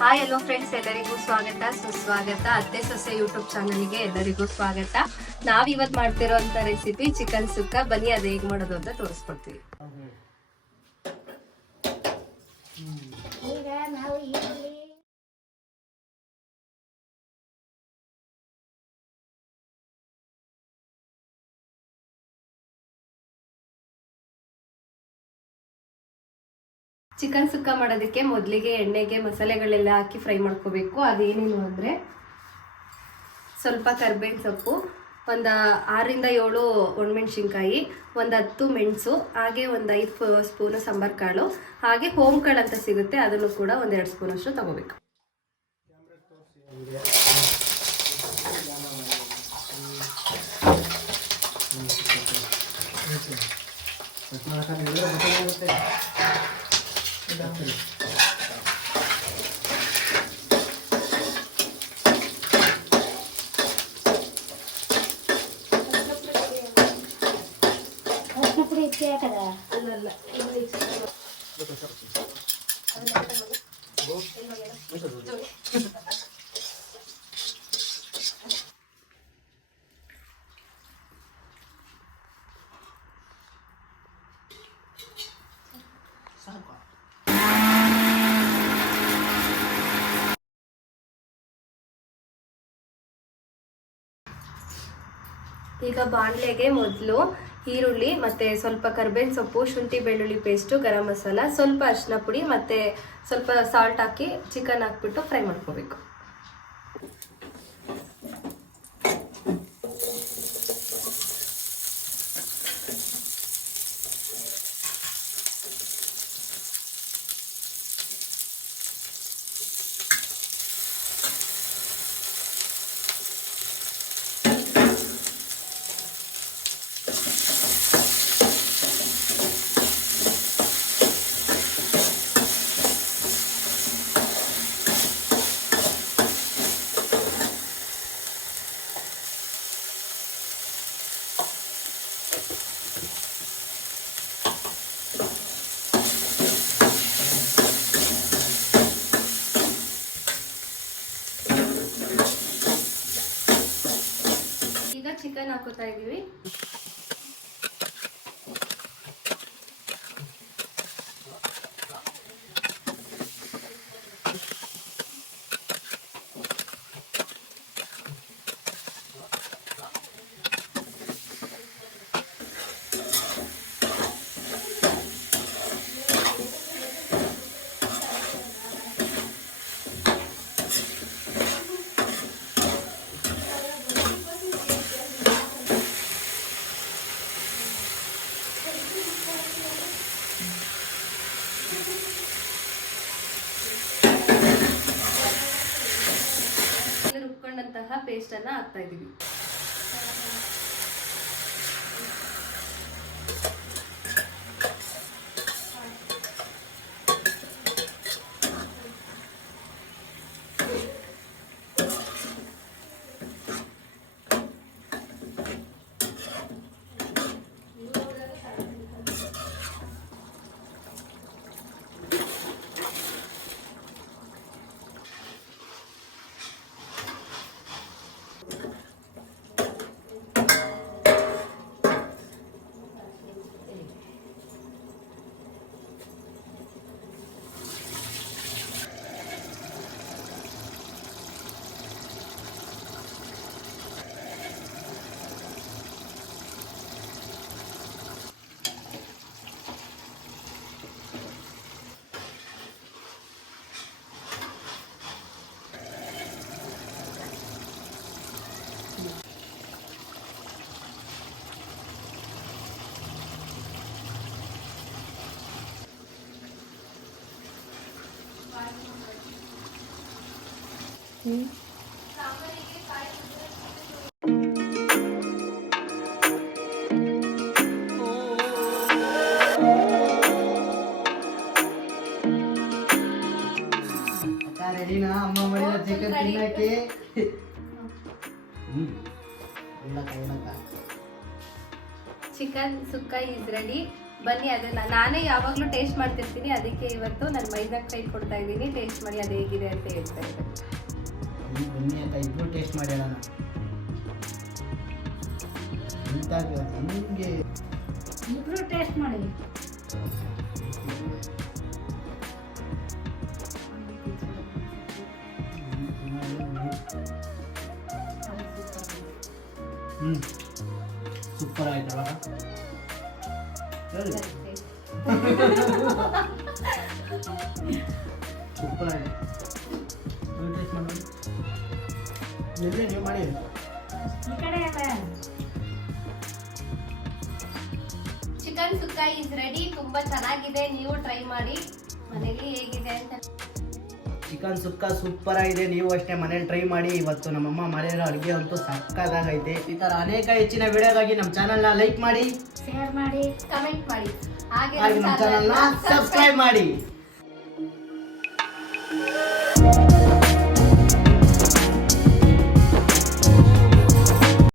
Hi hello friends, ಎಲ್ಲರಿಗೂ ಸ್ವಾಗತ ಸುಸ್ವಾಗತ. ಅತ್ತೆ ಸೊಸೆ ಯೂಟ್ಯೂಬ್ ಚಾನಲ್ಗೆ ಎಲ್ಲರಿಗೂ ಸ್ವಾಗತ. ನಾವಿವತ್ತು ಮಾಡ್ತಿರೋಂಥ ರೆಸಿಪಿ ಚಿಕನ್ ಸುಕ್ಕ. ಬನ್ನಿ ಅದು ಹೇಗೆ ಮಾಡೋದು ಅಂತ ತೋರಿಸ್ಕೊಡ್ತೀವಿ. ಈಗ ನಾವು ಚಿಕನ್ ಸುಕ್ಕ ಮಾಡೋದಕ್ಕೆ ಮೊದಲಿಗೆ ಎಣ್ಣೆಗೆ ಮಸಾಲೆಗಳೆಲ್ಲ ಹಾಕಿ ಫ್ರೈ ಮಾಡ್ಕೋಬೇಕು. ಅದೇನೇನು ಅಂದರೆ ಸ್ವಲ್ಪ ಕರ್ಬೇವಿನ ಸೊಪ್ಪು, ಒಂದು 6-7 ಒಣಮೆಣ್ಸಿನ್ಕಾಯಿ, ಒಂದು 10 ಮೆಣಸು, ಹಾಗೆ ಒಂದು 5 ಸ್ಪೂನು ಸಾಂಬಾರು ಕಾಳು, ಹಾಗೆ ಹೋಮ್ ಕಾಳು ಅಂತ ಸಿಗುತ್ತೆ, ಅದನ್ನು ಕೂಡ ಒಂದು 2 ಸ್ಪೂನ್ ಅಷ್ಟು ತಗೋಬೇಕು. ಅಲ್ಲಲ್ಲ ಈಗ ಬಾಣಲೆಗೆ ಮೊದಲು ಈರುಳ್ಳಿ ಮತ್ತು ಸ್ವಲ್ಪ ಕರ್ಬೇವಿನ ಸೊಪ್ಪು, ಶುಂಠಿ ಬೆಳ್ಳುಳ್ಳಿ ಪೇಸ್ಟು, ಗರಂ ಮಸಾಲ, ಸ್ವಲ್ಪ ಅರಿಶಿನ ಪುಡಿ ಮತ್ತು ಸ್ವಲ್ಪ ಸಾಲ್ಟ್ ಹಾಕಿ ಚಿಕನ್ ಹಾಕ್ಬಿಟ್ಟು ಫ್ರೈ ಮಾಡ್ಕೋಬೇಕು. ಚಿಕನ್ ಹಾಕೋತಾ ಇದೀವಿ. ರುಬ್ಕೊಂಡಂತಹ ಪೇಸ್ಟ್ ಅನ್ನ ಹಾಕ್ತಾ ಇದೀವಿ. ರೆಡಿನಾ ಅಮ್ಮ ಮಾಡಿದ ಚಿಕನ್ ತಿನ್ನಕ್ಕೆ? Chicken sukka is ready. ಬನ್ನಿ ಅದನ್ನ ನಾನೇ ಯಾವಾಗಲೂ ಟೇಸ್ಟ್ ಮಾಡ್ತಿರ್ತೀನಿ, ಅದಕ್ಕೆ ಇವತ್ತು ನಾನು ಮೈದಾಕ್ ಕೈ ಕೊಡ್ತಾ ಇದ್ದೀನಿ. ಟೇಸ್ಟ್ ಮಾಡಿ ಅದು ಹೇಗಿದೆ ಅಂತ ಹೇಳ್ತಾ ಇದ್ದೀನಿ. ಬನ್ನಿ ಅಂತ ಇಬ್ರು ಟೇಸ್ಟ್ ಮಾಡ್ಯಾರ ನಿಮಗೆ ಇಬ್ರು ಟೇಸ್ಟ್ ಮಾಡಿ. ಸೂಪರ್ ಆಯ್ತಲ್ಲ ಸೂಪರ್ ಆಯ್ತು. ಟೇಸ್ಟ್ ಮಾಡಿ ನೀವು ಮಾಡಿ ಈ ಕಡೆ ಅಲ್ಲ. Chicken sukka is ready. ತುಂಬಾ ಚೆನ್ನಾಗಿದೆ, ನೀವು ಟ್ರೈ ಮಾಡಿ ಮನೇಲಿ ಹೇಗಿದೆ ಅಂತ. ಚಿಕನ್ ಸುಕ್ಕ ಸೂಪರ್ ಆಗಿದೆ, ನೀವು ಅಷ್ಟೇ ಮನೇಲಿ ಟ್ರೈ ಮಾಡಿ. ಇವತ್ತು ನಮ್ಮಮ್ಮ ಮಾಡಿರೋ ಅಡುಗೆ ಅಂತೂ ಸಕ್ಕತ್ತಾಗೈತೆ. ಈ ಥರ ಅನೇಕ ಹೆಚ್ಚಿನ ವಿಡಿಯೋಗಾಗಿ ನಮ್ಮ ಚಾನಲ್ನ ಲೈಕ್ ಮಾಡಿ, ಶೇರ್ ಮಾಡಿ, ಕಮೆಂಟ್ ಮಾಡಿ, ಹಾಗೆ ಹಾಗೆ ನಮ್ಮ ಚಾನಲ್ನ ಸಬ್ಸ್ಕ್ರೈಬ್ ಮಾಡಿ.